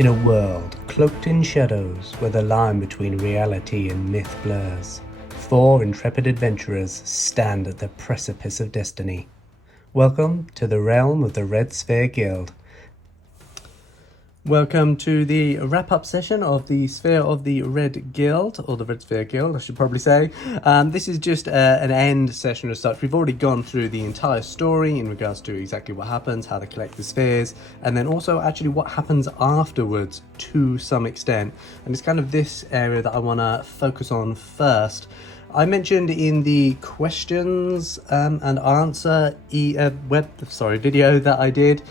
In a world cloaked in shadows where the line between reality and myth blurs, four intrepid adventurers stand at the precipice of destiny. Welcome to the realm of the Red Sphere Guild. Welcome to the wrap-up session of the Sphere of the Red Guild, or the Red Sphere Guild, I should probably say. This is just an end session as such. We've already gone through the entire story in regards to exactly what happens, how they collect the spheres, and then also actually what happens afterwards to some extent. And it's kind of this area that I want to focus on first. I mentioned in the questions and answer video that I did,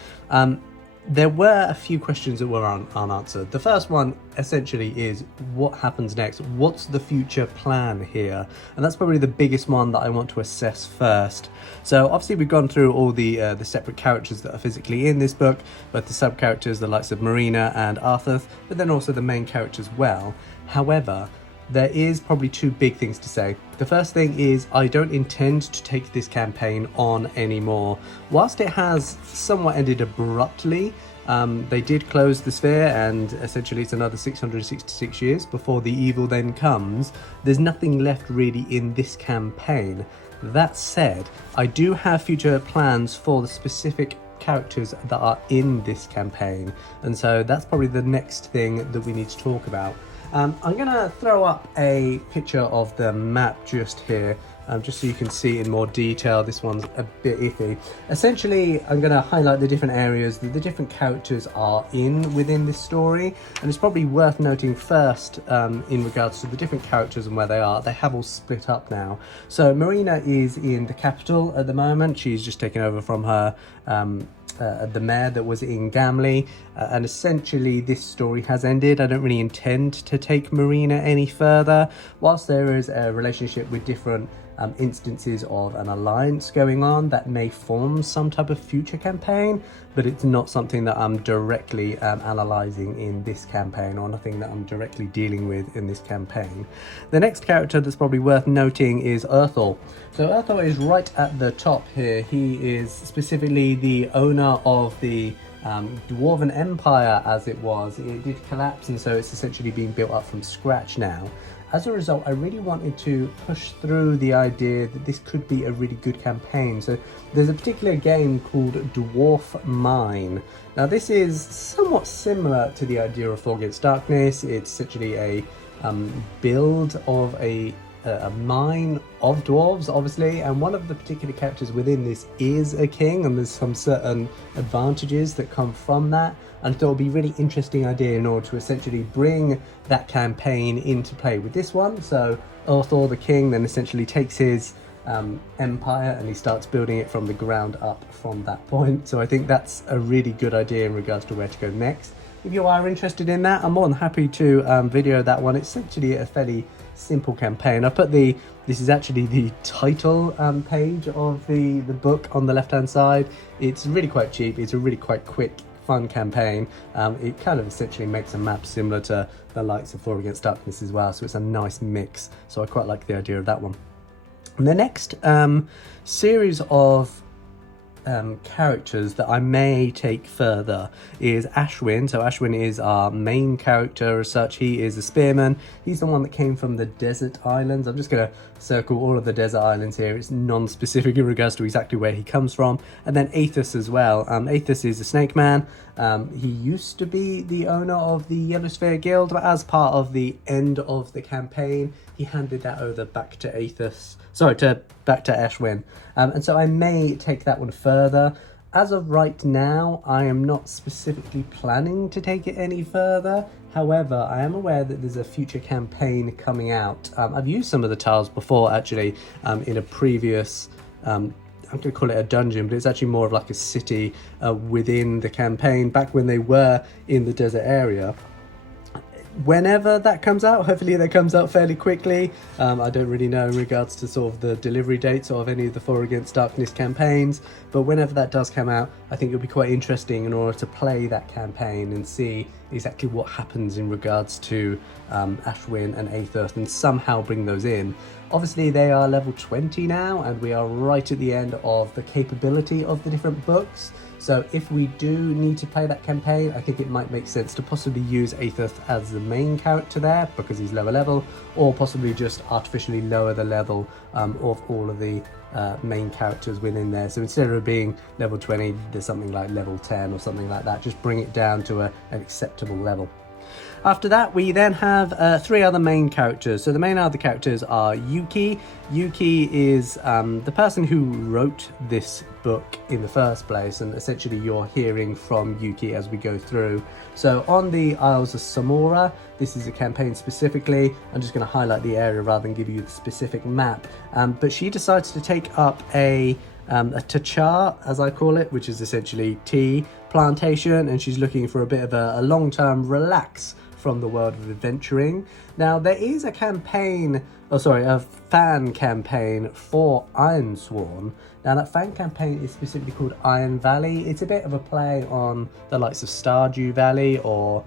there were a few questions that were unanswered. The first one essentially is what happens next? What's the future plan here? And that's probably the biggest one that I want to assess first. So obviously we've gone through all the separate characters that are physically in this book, both the sub characters, the likes of Marina and Arthur, but then also the main character as well. However, there is probably two big things to say. The first thing is I don't intend to take this campaign on anymore. Whilst it has somewhat ended abruptly, they did close the sphere and essentially it's another 666 years before the evil then comes. There's nothing left really in this campaign. That said, I do have future plans for the specific characters that are in this campaign, and so that's probably the next thing that we need to talk about. I'm going to throw up a picture of the map just here, just so you can see in more detail. This one's a bit iffy. Essentially, I'm going to highlight the different areas that the different characters are in within this story, and it's probably worth noting first in regards to the different characters and where they are. They have all split up now. So Marina is in the capital at the moment. She's just taken over from her the mayor that was in Gamley, and essentially this story has ended. I don't really intend to take Marina any further. Whilst there is a relationship with different instances of an alliance going on that may form some type of future campaign, but it's not something that I'm directly analysing in this campaign, or nothing that I'm directly dealing with in this campaign. The next character that's probably worth noting is Urthel. So Urthel is right at the top here. He is specifically the owner of the Dwarven Empire as it was. It did collapse, and so it's essentially being built up from scratch now. As a result, I really wanted to push through the idea that this could be a really good campaign. So there's a particular game called Dwarf Mine. Now this is somewhat similar to the idea of Thor Against Darkness. It's essentially a build of a mine of dwarves, obviously, and one of the particular characters within this is a king, and there's some certain advantages that come from that. And I thought it would be a really interesting idea in order to essentially bring that campaign into play with this one. So Arthur, the king, then essentially takes his empire and he starts building it from the ground up from that point. So I think that's a really good idea in regards to where to go next. If you are interested in that, I'm more than happy to video that one. It's essentially a fairly simple campaign. I put this is actually the title page of the book on the left hand side. It's really quite cheap. It's a really quite quick, fun campaign. It kind of essentially makes a map similar to the likes of Thor Against Darkness as well, so it's a nice mix. So I quite like the idea of that one. And the next series of characters that I may take further is Ashwin. So Ashwin is our main character as such. He is a spearman. He's the one that came from the desert islands. I'm just going to circle all of the desert islands here. It's non-specific in regards to exactly where he comes from. And then Aethys as well. Aethys is a snake man. He used to be the owner of the Yellow Sphere Guild, but as part of the end of the campaign, he handed that over back to back to Ashwin. And so I may take that one further. As of right now, I am not specifically planning to take it any further. However, I am aware that there's a future campaign coming out. I've used some of the tiles before, actually, in a previous I'm going to call it a dungeon, but it's actually more of like a city within the campaign back when they were in the desert area. Whenever that comes out, hopefully that comes out fairly quickly. I don't really know in regards to sort of the delivery dates of any of the Thor Against Darkness campaigns, but whenever that does come out, I think it'll be quite interesting in order to play that campaign and see exactly what happens in regards to Ashwin and Aetheth and somehow bring those in. Obviously they are level 20 now, and we are right at the end of the capability of the different books. So if we do need to play that campaign, I think it might make sense to possibly use Aetheth as the main character there because he's lower level, or possibly just artificially lower the level of all of the main characters within there. So instead of being level 20, there's something like level 10 or something like that. Just bring it down to an acceptable level. After that, we then have 3 other main characters. So the main other characters are Yuki. Yuki is the person who wrote this book in the first place, and essentially you're hearing from Yuki as we go through. So on the Isles of Samora, this is a campaign specifically. I'm just going to highlight the area rather than give you the specific map. But she decides to take up a tachar, as I call it, which is essentially tea plantation, and she's looking for a bit of a long-term relax from the world of adventuring. Now there is a campaign, a fan campaign for Ironsworn. Now that fan campaign is specifically called Iron Valley. It's a bit of a play on the likes of Stardew Valley or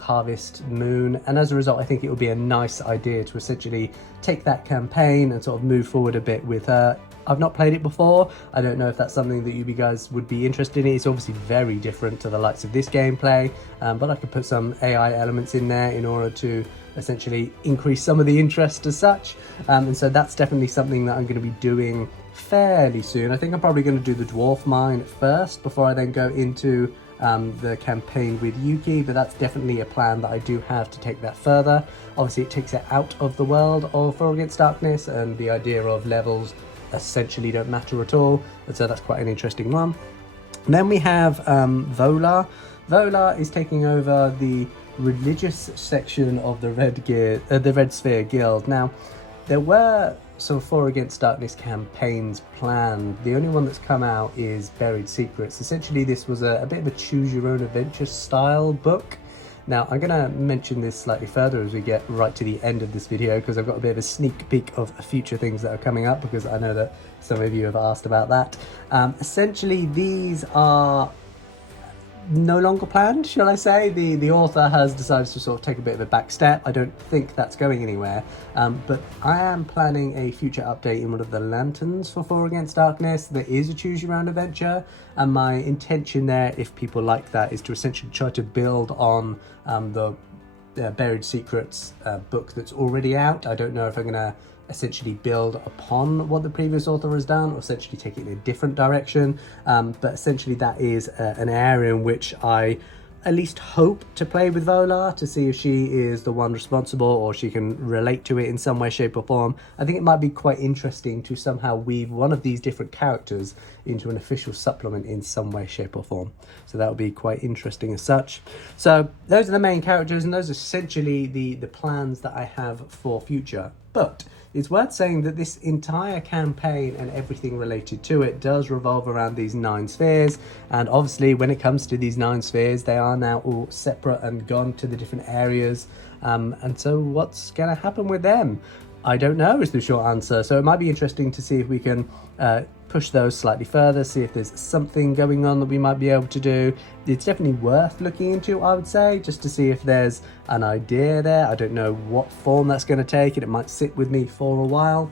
Harvest Moon, and as a result I think it would be a nice idea to essentially take that campaign and sort of move forward a bit with her. I've not played it before. I don't know if that's something that you guys would be interested in. It's obviously very different to the likes of this gameplay, but I could put some AI elements in there in order to essentially increase some of the interest as such. And so that's definitely something that I'm going to be doing fairly soon. I think I'm probably going to do the Dwarf Mine first before I then go into the campaign with Yuki, but that's definitely a plan that I do have to take that further. Obviously it takes it out of the world of For Against Darkness, and the idea of levels essentially don't matter at all, and so that's quite an interesting one. And then we have Volar. Volar is taking over the religious section of the Red Sphere Guild. Now there were some For Against Darkness campaigns planned. The only one that's come out is Buried Secrets. Essentially this was a bit of a choose your own adventure style book. Now I'm going to mention this slightly further as we get right to the end of this video, because I've got a bit of a sneak peek of future things that are coming up, because I know that some of you have asked about that. Essentially these are no longer planned, shall I say. The author has decided to sort of take a bit of a back step. I don't think that's going anywhere, but I am planning a future update in one of the lanterns for Against Darkness. There is a choose your own adventure, and my intention there, if people like that, is to essentially try to build on the Buried Secrets book that's already out. I don't know if I'm going to essentially build upon what the previous author has done, or essentially take it in a different direction, but essentially that is an area in which I at least hope to play with Volar, to see if she is the one responsible or she can relate to it in some way, shape or form. I think it might be quite interesting to somehow weave one of these different characters into an official supplement in some way, shape or form. So that would be quite interesting as such. So those are the main characters, and those are essentially the plans that I have for future. But it's worth saying that this entire campaign and everything related to it does revolve around these 9 spheres, and obviously when it comes to these 9 spheres, they are now all separate and gone to the different areas, and so what's going to happen with them? I don't know is the short answer. So it might be interesting to see if we can push those slightly further, see if there's something going on that we might be able to do. It's definitely worth looking into, I would say, just to see if there's an idea there. I don't know what form that's going to take, and it might sit with me for a while,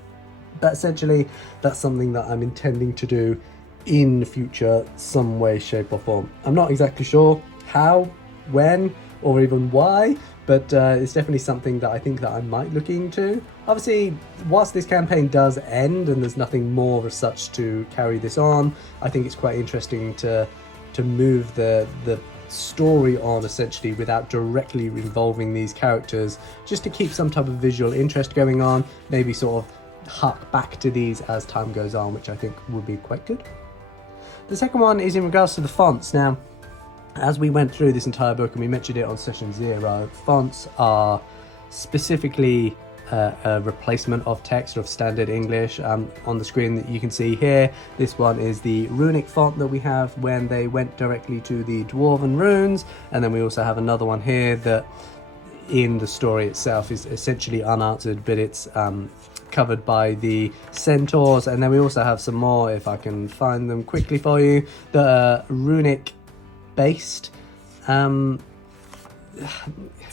but essentially that's something that I'm intending to do in the future, some way, shape or form. I'm not exactly sure how, when, or even why, but it's definitely something that I think that I might look into. Obviously, whilst this campaign does end and there's nothing more as such to carry this on, I think it's quite interesting to move the story on essentially without directly involving these characters, just to keep some type of visual interest going on, maybe sort of hark back to these as time goes on, which I think would be quite good. The second one is in regards to the fonts. Now, as we went through this entire book, and we mentioned it on session 0, fonts are specifically a replacement of text or of standard English. On the screen that you can see here, this one is the runic font that we have when they went directly to the Dwarven runes, and then we also have another one here that in the story itself is essentially unanswered, but it's covered by the centaurs. And then we also have some more, if I can find them quickly for you, that are runic based.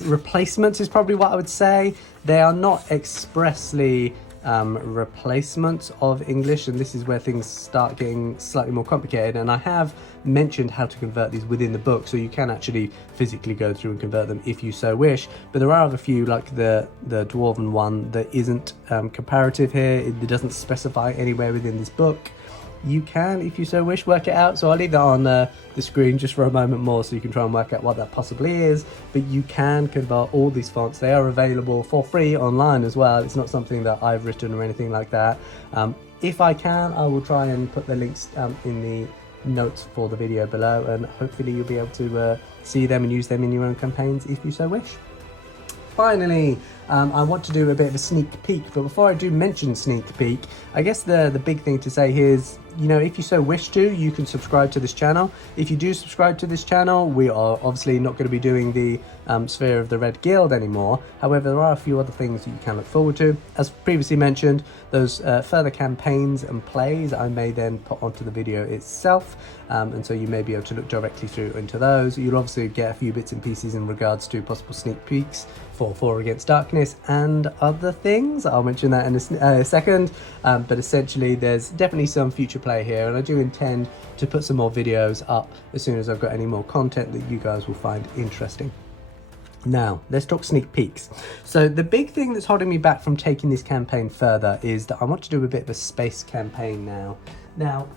replacements is probably what I would say. They are not expressly replacements of English, and this is where things start getting slightly more complicated, and I have mentioned how to convert these within the book, so you can actually physically go through and convert them if you so wish. But there are a few, like the Dwarven one, that isn't comparative here. It doesn't specify anywhere within this book. You can, if you so wish, work it out. So I'll leave that on the screen just for a moment more so you can try and work out what that possibly is. But you can convert all these fonts. They are available for free online as well. It's not something that I've written or anything like that. If I can, I will try and put the links in the notes for the video below, and hopefully you'll be able to see them and use them in your own campaigns if you so wish. Finally, I want to do a bit of a sneak peek, but before I do mention sneak peek, I guess the big thing to say here is, you know, if you so wish to, you can subscribe to this channel. If you do subscribe to this channel, we are obviously not going to be doing the Sphere of the Red Guild anymore. However, there are a few other things that you can look forward to. As previously mentioned, those further campaigns and plays I may then put onto the video itself, and so you may be able to look directly through into those. You'll obviously get a few bits and pieces in regards to possible sneak peeks for Against Darkness and other things. I'll mention that in a second, but essentially there's definitely some future play here, and I do intend to put some more videos up as soon as I've got any more content that you guys will find interesting. Now, let's talk sneak peeks. So the big thing that's holding me back from taking this campaign further is that I want to do a bit of a space campaign now. Now,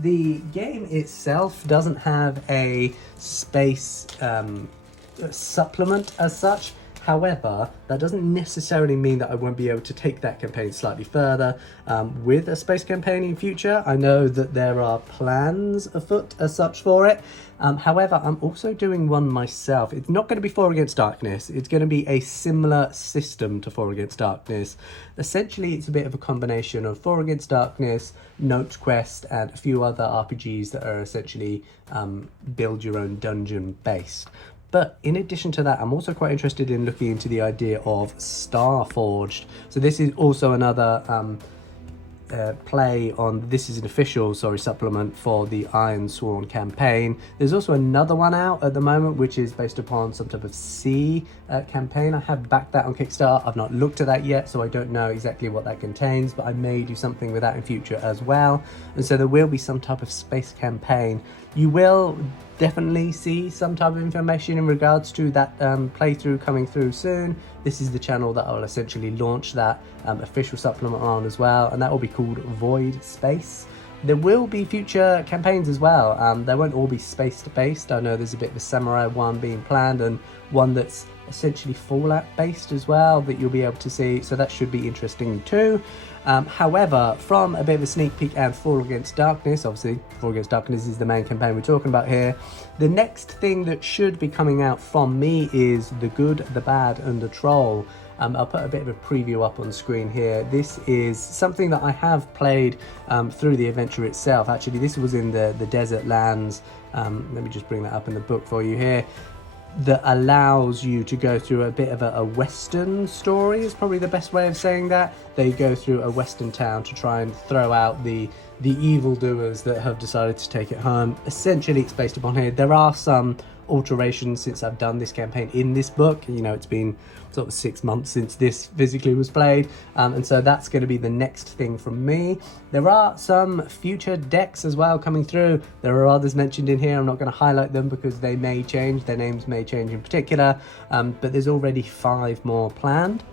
the game itself doesn't have a space supplement as such. However, that doesn't necessarily mean that I won't be able to take that campaign slightly further with a space campaign in future. I know that there are plans afoot as such for it. However, I'm also doing one myself. It's not going to be 4 Against Darkness. It's going to be a similar system to 4 Against Darkness. Essentially, it's a bit of a combination of 4 Against Darkness, Note Quest, and a few other RPGs that are essentially build your own dungeon based. But in addition to that, I'm also quite interested in looking into the idea of Starforged. So this is also another play on, this is an official, supplement for the Ironsworn campaign. There's also another one out at the moment, which is based upon some type of sea campaign. I have backed that on Kickstarter. I've not looked at that yet, so I don't know exactly what that contains, but I may do something with that in future as well. And so there will be some type of space campaign. You will definitely see some type of information in regards to that playthrough coming through soon. This is the channel that I will essentially launch that official supplement on as well, and that will be called Void Space. There will be future campaigns as well. They won't all be space-based. I know there's a bit of a samurai one being planned, and one that's essentially Fallout based as well that you'll be able to see, so that should be interesting too. However, from a bit of a sneak peek and 4 Against Darkness, obviously 4 Against Darkness is the main campaign we're talking about here, the next thing that should be coming out from me is The Good, the Bad and the Troll. I'll put a bit of a preview up on the screen here. This is something that I have played through the adventure itself. Actually, this was in the Desert Lands. Let me just bring that up in the book for you here. That allows you to go through a bit of a western story is probably the best way of saying that. They go through a western town to try and throw out the evildoers that have decided to take it home. Essentially, it's based upon here. There are some alterations since I've done this campaign in this book. You know, it's been sort of 6 months since this physically was played, and so that's going to be the next thing from me. There are some future decks as well coming through. There are others mentioned in here. I'm not going to highlight them because they may change, their names may change in particular, but there's already 5 more planned.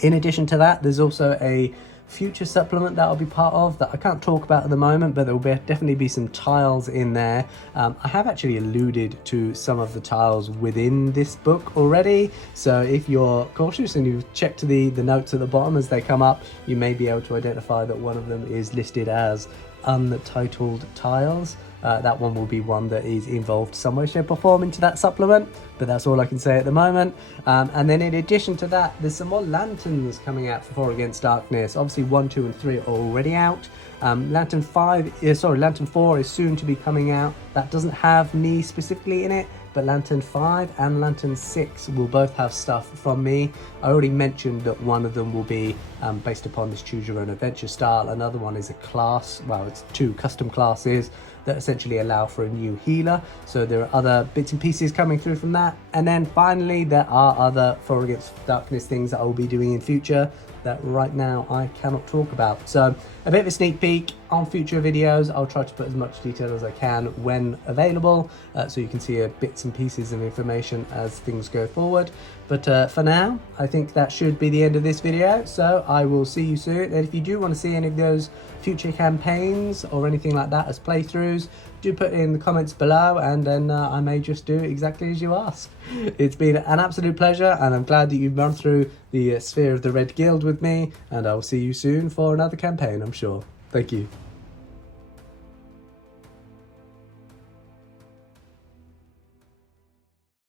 In addition to that, there's also a future supplement that I'll be part of that I can't talk about at the moment, but there will definitely be some tiles in there. I have actually alluded to some of the tiles within this book already, so if you're cautious and you check to the notes at the bottom as they come up, you may be able to identify that one of them is listed as untitled tiles. That one will be one that is involved some way, shape or form into that supplement, but that's all I can say at the moment. And then in addition to that, there's some more lanterns coming out for 4 Against Darkness. Obviously 1, 2 and 3 are already out. Lantern 4 is soon to be coming out. That doesn't have me specifically in it, but Lantern 5 and Lantern 6 will both have stuff from me. I already mentioned that one of them will be based upon this choose your own adventure style. Another one is a class, well, it's 2 custom classes. that essentially allow for a new healer. So there are other bits and pieces coming through from that. And then finally, there are other For Against Darkness things that I will be doing in future that right now I cannot talk about. So a bit of a sneak peek on future videos. I'll try to put as much detail as I can when available, so you can see bits and pieces of information as things go forward. But for now, I think that should be the end of this video. So I will see you soon. And if you do want to see any of those future campaigns or anything like that as playthroughs, do put it in the comments below, and then I may just do exactly as you ask. It's been an absolute pleasure, and I'm glad that you've run through the Sphere of the Red Guild with me, and I will see you soon for another campaign, I'm sure. Thank you.